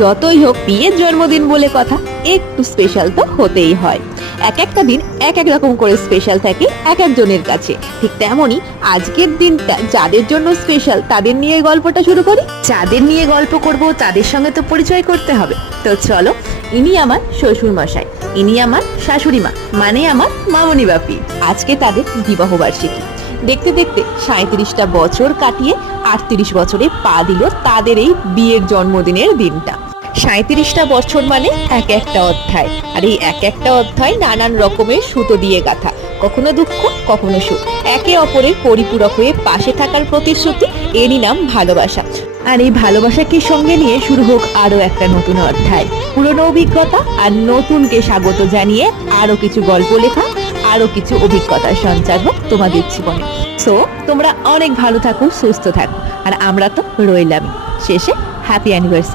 যতই হোক বিয়ের জন্মদিন বলে কথা একটু স্পেশাল তো হতেই হয়। এক একটা দিন এক এক রকম করে স্পেশাল থাকে এক একজনের কাছে। ঠিক তেমনই আজকের দিনটা যাদের জন্য স্পেশাল তাদের নিয়ে গল্পটা শুরু করি। যাদের নিয়ে গল্প করব তাদের সঙ্গে তো পরিচয় করতে হবে। তো চলো ইনি আমার শ্বশুর মশাই ইনি আমার শাশুড়ি মা মানে আমার মামনি বাপি। আজকে তাদের বিবাহ বার্ষিকী। দেখতে দেখতে সাঁত্রিশটা বছর কাটিয়ে আটত্রিশ বছরে পা দিল তাদের এই বিয়ের জন্মদিনের দিনটা। সাঁত্রিশটা বছর মানে এক একটা অধ্যায়। আর এই এক একটা অধ্যায় নানান রকমের সুতো দিয়ে গাথা। কখনো দুঃখ, কখনো সুখ। একে অপরের পরিপূরক হয়ে পাশে থাকার প্রতিশ্রুতি এরই নাম ভালোবাসা। আর এই ভালোবাসাকে সঙ্গে নিয়ে শুরু হোক আরও একটা নতুন অধ্যায়। পুরনো অভিজ্ঞতা আর নতুনকে স্বাগত জানিয়ে আরও কিছু গল্প লেখা আরও কিছু অভিজ্ঞতার সঞ্চার হোক তোমাদের জীবনে। সো তোমরা অনেক ভালো থাকো, সুস্থ থাকো। আর আমরা তো রইলামই। শেষে হ্যাপি অ্যানিভার্সারি